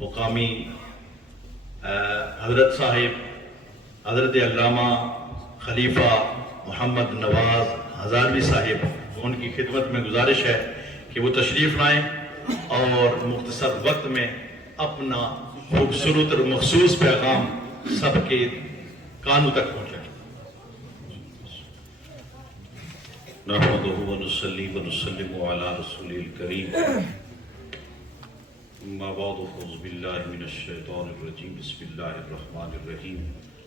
مقامی حضرت صاحب حضرت علامہ خلیفہ محمد نواز ہزاروی صاحب، ان کی خدمت میں گزارش ہے کہ وہ تشریف لائیں اور مختصر وقت میں اپنا خوبصورت اور مخصوص پیغام سب کے کانوں تک پہنچائیں۔ نحمدہ ونصلی ونسلم علی رسول الکریم، اما بعد فاعوذ باللہ من الشیطان الرجیم، بسم اللہ الرحمن الرحیم،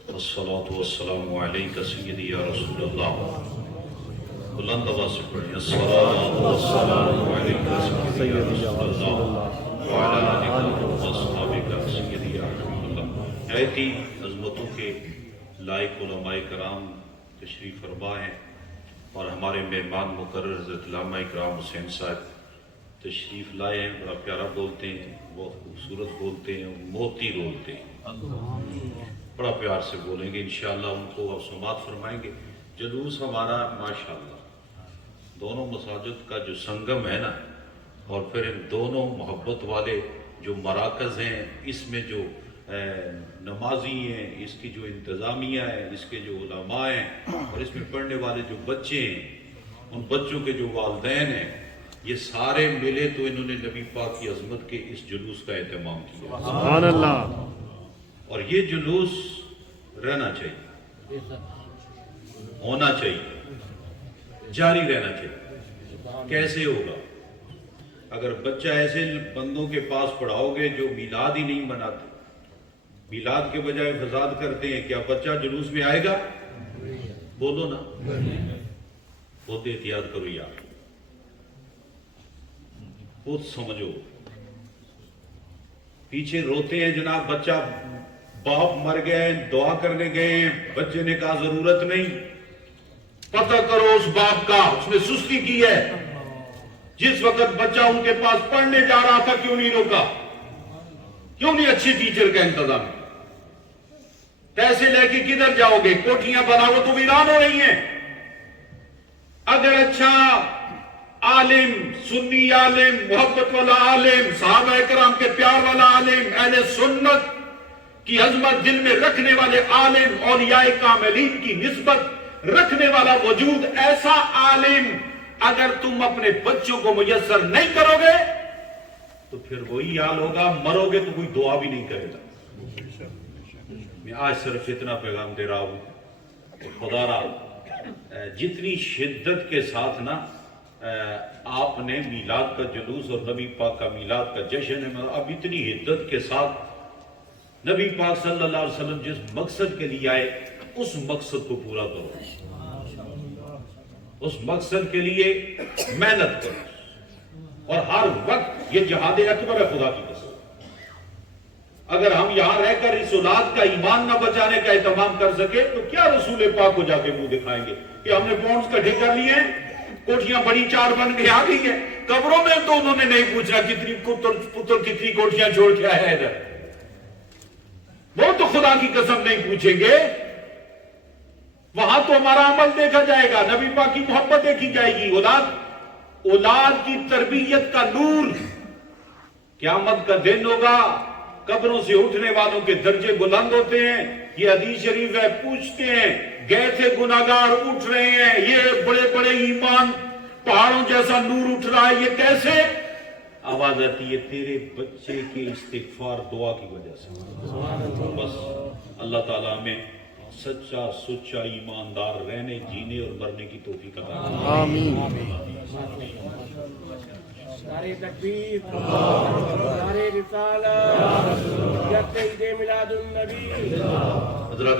والصلاة والسلام علیکہ سیدی یا رسول اللہ۔ بلند آواز سے پڑھیں، الصلاة والسلام علیکہ سیدی یا رسول اللہ وعلی آلہ واصحابہ سیدی یا رسول اللہ۔ ایتی عظمتوں کے لائق علماء کرام تشریف فرما ہیں اور ہمارے مہمان مقرر حضرت علامہ اکرام حسین صاحب تشریف لائے ہیں۔ بڑا پیارا بولتے ہیں، بہت خوبصورت بولتے ہیں، موتی رولتے ہیں، بڑا پیار سے بولیں گے انشاءاللہ، ان کو آپ سماعت فرمائیں گے۔ جلوس ہمارا ماشاءاللہ دونوں مساجد کا جو سنگم ہے نا، اور پھر ان دونوں محبت والے جو مراکز ہیں، اس میں جو نمازی ہیں، اس کی جو انتظامیہ ہے، اس کے جو علماء ہیں، اور اس میں پڑھنے والے جو بچے ہیں، ان بچوں کے جو والدین ہیں، یہ سارے ملے تو انہوں نے نبی پاک کی عظمت کے اس جلوس کا اہتمام کیا۔ سبحان اللہ۔ اور یہ جلوس رہنا چاہیے، ہونا چاہیے، جاری رہنا چاہیے۔ کیسے ہوگا؟ اگر بچہ ایسے بندوں کے پاس پڑھاؤ گے جو میلاد ہی نہیں مناتے، میلاد کے بجائے فساد کرتے ہیں، کیا بچہ جلوس میں آئے گا؟ بولو نا، بہت احتیاط کرو یار، خود سمجھو۔ پیچھے روتے ہیں جناب، بچہ باپ مر گئے، دعا کرنے گئے، بچے نے کہا ضرورت نہیں۔ پتہ کرو اس باپ کا، اس نے سستی کی ہے۔ جس وقت بچہ ان کے پاس پڑھنے جا رہا تھا کیوں نہیں روکا؟ کیوں نہیں اچھی ٹیچر کا انتظام؟ پیسے لے کے کدھر جاؤ گے؟ کوٹھیاں بناؤ تو ویران ہو رہی ہیں۔ اگر اچھا عالم، سنی عالم، محبت والا عالم، صحابہ کرام کے پیار والا عالم، اہل سنت کی عظمت دل میں رکھنے والے عالم، اولیاء کاملین کی نسبت رکھنے والا وجود، ایسا عالم اگر تم اپنے بچوں کو میسر نہیں کرو گے تو پھر وہی حال ہوگا، مرو گے تو کوئی دعا بھی نہیں کرے گا۔ میں آج صرف اتنا پیغام دے رہا ہوں، خدا را جتنی شدت کے ساتھ نا آپ نے میلاد کا جلوس اور نبی پاک کا میلاد کا جشن ہے، اب اتنی حدت کے ساتھ نبی پاک صلی اللہ علیہ وسلم جس مقصد کے لیے آئے اس مقصد کو پورا کرو، اس مقصد کے لیے محنت کرو، اور ہر وقت یہ جہاد اکبر ہے خدا کی قسم۔ اگر ہم یہاں رہ کر اس اولاد کا ایمان نہ بچانے کا اہتمام کر سکے تو کیا رسول پاک کو جا کے منہ دکھائیں گے کہ ہم نے بونڈز کٹھے کر لیے ہیں، کوٹھیاں بڑی چار بن کے آ گئی ہیں؟ قبروں میں تو انہوں نے نہیں پوچھا کتنی پتر کتنی کوٹھیاں چھوڑ کے آیا ہے ادھر، وہ تو خدا کی قسم نہیں پوچھیں گے۔ وہاں تو ہمارا عمل دیکھا جائے گا، نبی پاک کی محبت دیکھی جائے گی، اولاد کی تربیت کا نور۔ قیامت کا دن ہوگا، قبروں سے اٹھنے والوں کے درجے بلند ہوتے ہیں، یہ حدیث شریف ہے، پوچھتے ہیں گئے تھے گناہگار اٹھ رہے ہیں، یہ بڑے بڑے ایمان پہاڑوں جیسا نور اٹھ رہا ہے، یہ کیسے؟ آواز آتی ہے تیرے بچے کے استغفار دعا کی وجہ سے۔ بس اللہ تعالیٰ ہمیں سچا سچا ایماندار رہنے، جینے اور مرنے کی توفیق عطا کرے۔ آمین۔ نعرہ تکبیر، نعرہ رسالت، یا سید میلاد النبی۔ حضرات